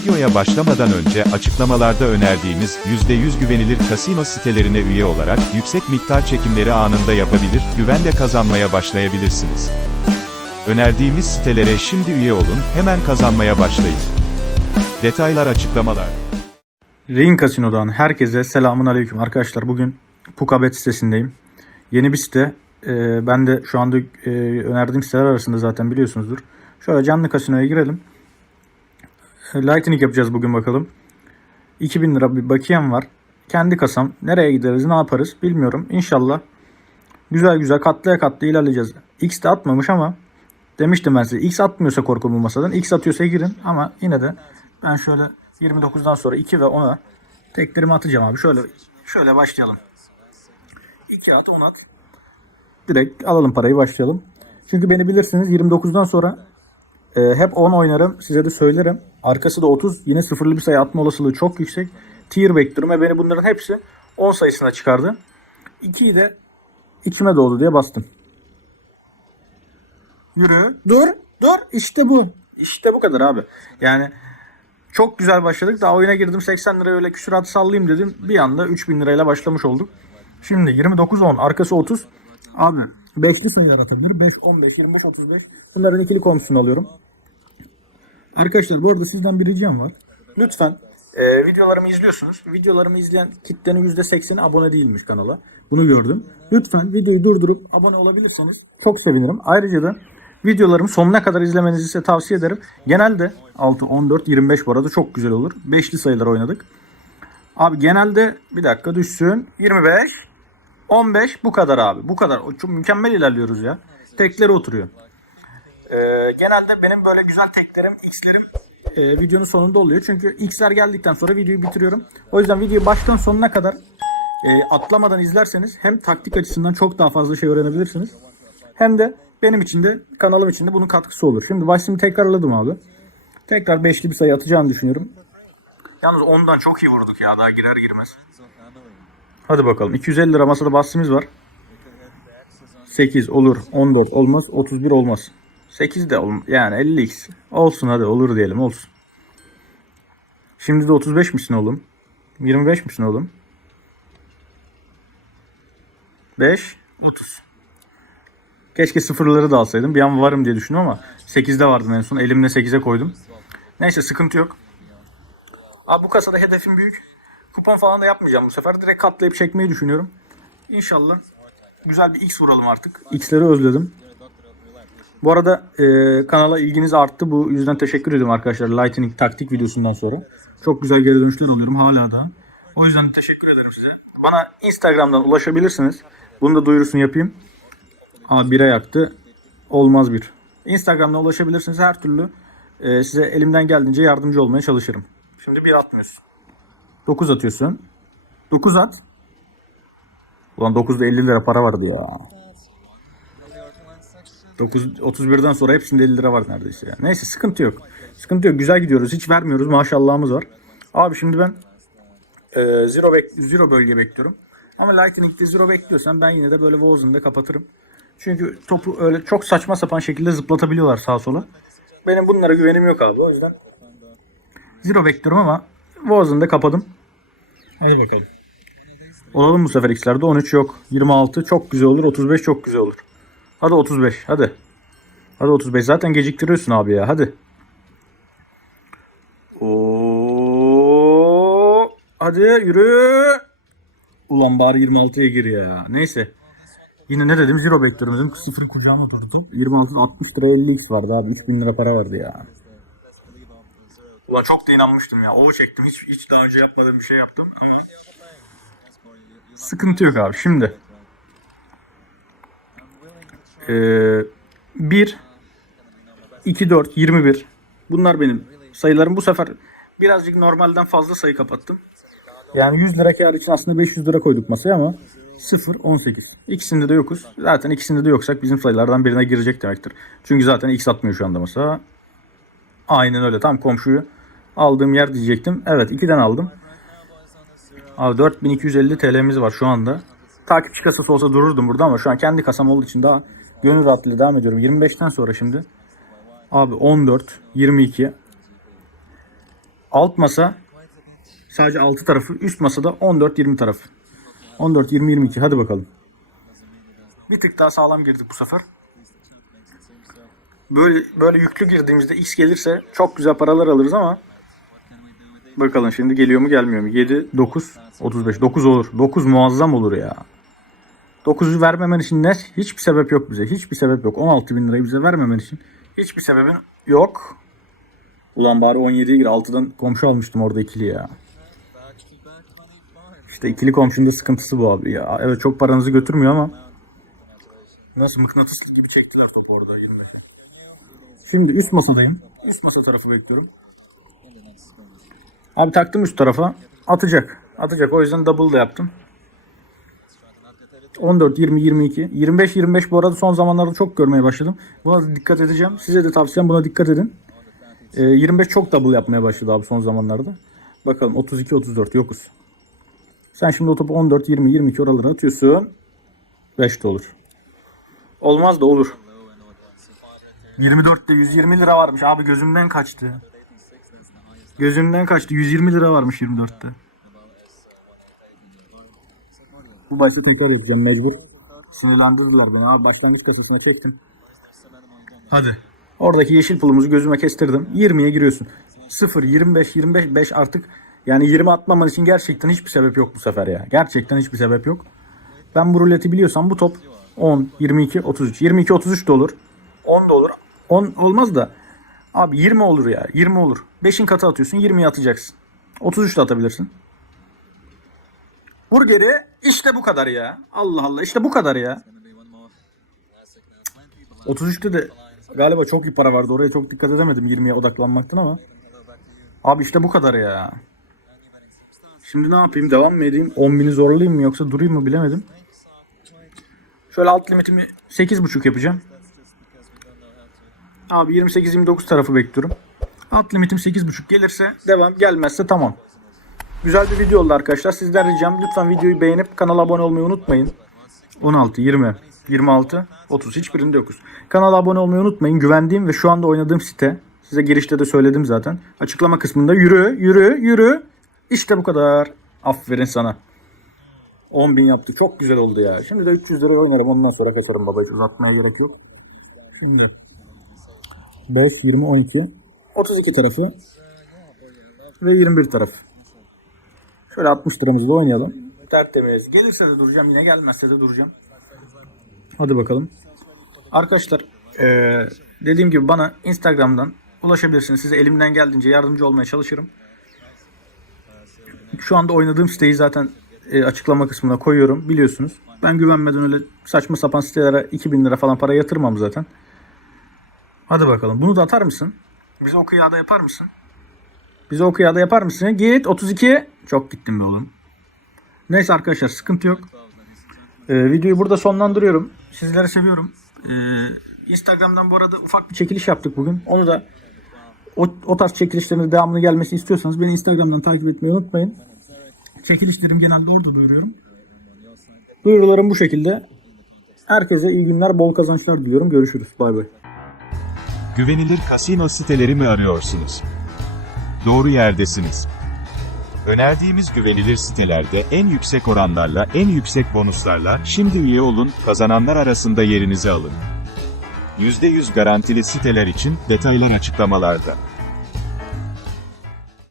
Videoya başlamadan önce açıklamalarda önerdiğimiz %100 güvenilir kasino sitelerine üye olarak yüksek miktar çekimleri anında yapabilir, güvenle kazanmaya başlayabilirsiniz. Önerdiğimiz sitelere şimdi üye olun, hemen kazanmaya başlayın. Detaylar açıklamalar. Ring Casino'dan herkese selamun aleyküm arkadaşlar. Bugün Pukabet sitesindeyim. Yeni bir site. Ee, ben de şu anda e, önerdiğim siteler arasında zaten biliyorsunuzdur. Şöyle canlı kasinoya girelim. Lightning yapacağız bugün bakalım. 2000 lira bir bakiyem var. Kendi kasam. Nereye gideriz ne yaparız bilmiyorum. İnşallah güzel güzel katlaya katlaya ilerleyeceğiz. X de atmamış ama demiştim ben size. X atmıyorsa korkum bu masadan. X atıyorsa girin ama yine de ben şöyle 29'dan sonra 2 ve 10'a teklerimi atacağım abi. Şöyle şöyle başlayalım. 2 at 10 at. Direkt alalım parayı başlayalım. Çünkü beni bilirsiniz 29'dan sonra e, hep 10 oynarım. Size de söylerim. Arkası da 30. Yine sıfırlı bir sayı atma olasılığı çok yüksek. Tier bekliyorum ve beni bunların hepsi 10 sayısına çıkardı. 2'yi de içime doğdu diye bastım. Yürü. Dur. Dur. İşte bu. İşte bu kadar abi. Yani çok güzel başladık. Daha oyuna girdim 80 liraya öyle küsurat sallayayım dedim. Bir anda 3000 lirayla başlamış olduk. Şimdi 29 10 arkası 30. Abi 5'li sayılar atabilir. 5 15 25 35. Bunların ikili komşusunu alıyorum. Arkadaşlar bu arada sizden bir ricam var. Lütfen e, videolarımı izliyorsunuz. Videolarımı izleyen kitlenin %80'i abone değilmiş kanala. Bunu gördüm. Lütfen videoyu durdurup abone olabilirseniz çok sevinirim. Ayrıca da videolarımı sonuna kadar izlemenizi size tavsiye ederim. Genelde 6, 14, 25 bu arada çok güzel olur. 5'li sayılar oynadık. Abi genelde bir dakika düşsün. 25, 15 bu kadar abi. Bu kadar. Çok mükemmel ilerliyoruz ya. Tekleri oturuyor. Ee, genelde benim böyle güzel teklerim, x'lerim e, videonun sonunda oluyor. Çünkü x'ler geldikten sonra videoyu bitiriyorum. O yüzden videoyu baştan sonuna kadar e, atlamadan izlerseniz hem taktik açısından çok daha fazla şey öğrenebilirsiniz. Hem de benim için de kanalım için de bunun katkısı olur. Şimdi başlığımı tekrarladım abi. Tekrar beşli bir sayı atacağını düşünüyorum. Yalnız ondan çok iyi vurduk ya daha girer girmez. Hadi bakalım. 250 lira masada bahsimiz var. 8 olur. 14 olmaz. 31 olmaz. 8 de olmaz. Yani 50x. Olsun hadi olur diyelim olsun. Şimdi de 35 misin oğlum? 25 misin oğlum? 5 30. Keşke sıfırları da alsaydım. Bir an varım diye düşündüm ama 8'de vardım en son. Elimle 8'e koydum. Neyse sıkıntı yok. Abi bu kasada hedefim büyük. Kupon falan da yapmayacağım bu sefer. Direkt katlayıp çekmeyi düşünüyorum. İnşallah güzel bir X vuralım artık. X'leri özledim. Bu arada e, kanala ilginiz arttı. Bu yüzden teşekkür ediyorum arkadaşlar. Lightning taktik videosundan sonra. Çok güzel geri dönüşler alıyorum hala da. O yüzden teşekkür ederim size. Bana Instagram'dan ulaşabilirsiniz. Bunu da duyurusunu yapayım. Aa bire yaktı. Olmaz bir. Instagram'dan ulaşabilirsiniz her türlü. e, size elimden geldiğince yardımcı olmaya çalışırım. Şimdi bir atmıyorsun. 9 atıyorsun. 9 at. Ulan 9'da 50 lira para vardı ya. 9 31'den sonra hepsinde 50 lira var neredeyse ya. Neyse sıkıntı yok. Sıkıntı yok. Güzel gidiyoruz. Hiç vermiyoruz. Maşallahımız var. Abi şimdi ben e, zero, bek zero bölge bekliyorum. Ama Lightning'de zero bekliyorsan ben yine de böyle Wozen'da kapatırım. Çünkü topu öyle çok saçma sapan şekilde zıplatabiliyorlar sağa sola. Benim bunlara güvenim yok abi. O yüzden zero bekliyorum ama Wozen'da kapadım. Hadi bakalım. Olalım bu sefer X'lerde. 13 yok. 26 çok güzel olur. 35 çok güzel olur. Hadi 35. Hadi. Hadi 35. Zaten geciktiriyorsun abi ya. Hadi. Oo, hadi yürü. Ulan bari 26'ya gir ya. Neyse. Yine ne dedim? Zero bekliyorum dedim. Sıfır kucağıma oturdu. 26'da 60 lira 50x vardı abi. 3000 lira para vardı ya. Ulan çok da inanmıştım ya. O çektim. Hiç, hiç daha önce yapmadığım bir şey yaptım ama sıkıntı yok abi. Şimdi ee, 1 2 4 21 bunlar benim sayılarım. Bu sefer birazcık normalden fazla sayı kapattım. Yani 100 lira kar için aslında 500 lira koyduk masaya ama 0 18. İkisinde de yokuz. Zaten ikisinde de yoksak bizim sayılardan birine girecek demektir. Çünkü zaten X atmıyor şu anda masa. Aynen öyle. Tam komşuyu aldığım yer diyecektim. Evet 2'den aldım. Abi 4250 TL'miz var şu anda. Takipçi kasası olsa dururdum burada ama şu an kendi kasam olduğu için daha gönül rahatlığıyla devam ediyorum. 25'ten sonra şimdi. Abi 14, 22. Alt masa sadece 6 tarafı. Üst masada 14-20 tarafı. 14-20-22 hadi bakalım. Bir tık daha sağlam girdik bu sefer. Böyle böyle yüklü girdiğimizde X gelirse çok güzel paralar alırız ama bakalım şimdi geliyor mu gelmiyor mu? 7 9 35 9 olur. 9 muazzam olur ya. 9'u vermemen için ne? Hiçbir sebep yok bize. Hiçbir sebep yok. 16 bin lirayı bize vermemen için hiçbir sebebin yok. Ulan bari 17'ye gir. 6'dan komşu almıştım orada ikili ya. İşte ikili komşunun da sıkıntısı bu abi ya. Evet çok paranızı götürmüyor ama nasıl mıknatıslı gibi çektiler topu orada. Şimdi üst masadayım. Üst masa tarafı bekliyorum. Abi taktım üst tarafa. Atacak. Atacak. O yüzden double da yaptım. 14, 20, 22, 25, 25 bu arada son zamanlarda çok görmeye başladım. Buna dikkat edeceğim. Size de tavsiyem buna dikkat edin. Ee, 25 çok double yapmaya başladı abi son zamanlarda. Bakalım 32, 34 yokuz. Sen şimdi o topu 14, 20, 22 oralara atıyorsun. 5 de olur. Olmaz da olur. 24'te 120 lira varmış. Abi gözümden kaçtı. Gözümden kaçtı. 120 lira varmış 24'te. Bu başta kontrol edeceğim mecbur. Sinirlendirdiler beni abi. Başlangıç kasasına çektim. Hadi. Oradaki yeşil pulumuzu gözüme kestirdim. 20'ye giriyorsun. 0, 25, 25, 5 artık yani 20 atmaman için gerçekten hiçbir sebep yok bu sefer ya. Gerçekten hiçbir sebep yok. Ben bu ruleti biliyorsam bu top 10, 22, 33. 22, 33 de olur. 10 da olur. 10 olmaz da abi 20 olur ya. 20 olur. 5'in katı atıyorsun 20'ye atacaksın. 33 de atabilirsin. Vur geri. İşte bu kadar ya. Allah Allah işte bu kadar ya. 33'te de galiba çok iyi para vardı. Oraya çok dikkat edemedim 20'ye odaklanmaktan ama. Abi işte bu kadar ya. Şimdi ne yapayım? Devam mı edeyim? 10.000'i zorlayayım mı yoksa durayım mı bilemedim. Şöyle alt limitimi 8.5 yapacağım. Abi 28-29 tarafı bekliyorum. Alt limitim 8.5 gelirse devam gelmezse tamam. Güzel bir video oldu arkadaşlar. Sizden ricam lütfen videoyu beğenip kanala abone olmayı unutmayın. 16, 20, 26, 30 hiçbirinde yokuz. Kanala abone olmayı unutmayın. Güvendiğim ve şu anda oynadığım site. Size girişte de söyledim zaten. Açıklama kısmında yürü, yürü, yürü. İşte bu kadar. Aferin sana. 10.000 yaptık. Çok güzel oldu ya. Şimdi de 300 liraya oynarım. Ondan sonra kaçarım baba. Uzatmaya gerek yok. Şimdi 5, 20, 12. 32 tarafı ve 21 tarafı. Şöyle 60 liramızla oynayalım. Tertemiz. Gelirse de duracağım. Yine gelmezse de duracağım. Hadi bakalım. Arkadaşlar eee, dediğim gibi bana Instagram'dan ulaşabilirsiniz. Size elimden geldiğince yardımcı olmaya çalışırım. Şu anda oynadığım siteyi zaten e, açıklama kısmına koyuyorum. Biliyorsunuz. Ben güvenmeden öyle saçma sapan sitelere 2000 lira falan para yatırmam zaten. Hadi bakalım. Bunu da atar mısın? Bize o kıyada yapar mısın? Bize o kıyada yapar mısın? Git 32. Çok gittim be oğlum. Neyse arkadaşlar sıkıntı yok. Ee, videoyu burada sonlandırıyorum. Sizleri seviyorum. Ee, Instagram'dan bu arada ufak bir çekiliş yaptık bugün. Onu da o, o tarz çekilişlerin devamlı gelmesini istiyorsanız beni Instagram'dan takip etmeyi unutmayın. Çekilişlerim genelde orada duyuruyorum. Duyurularım bu şekilde. Herkese iyi günler, bol kazançlar diliyorum. Görüşürüz. Bay bay. Güvenilir kasino siteleri mi arıyorsunuz? Doğru yerdesiniz. Önerdiğimiz güvenilir sitelerde en yüksek oranlarla, en yüksek bonuslarla şimdi üye olun, kazananlar arasında yerinizi alın. %100 garantili siteler için detaylar açıklamalarda.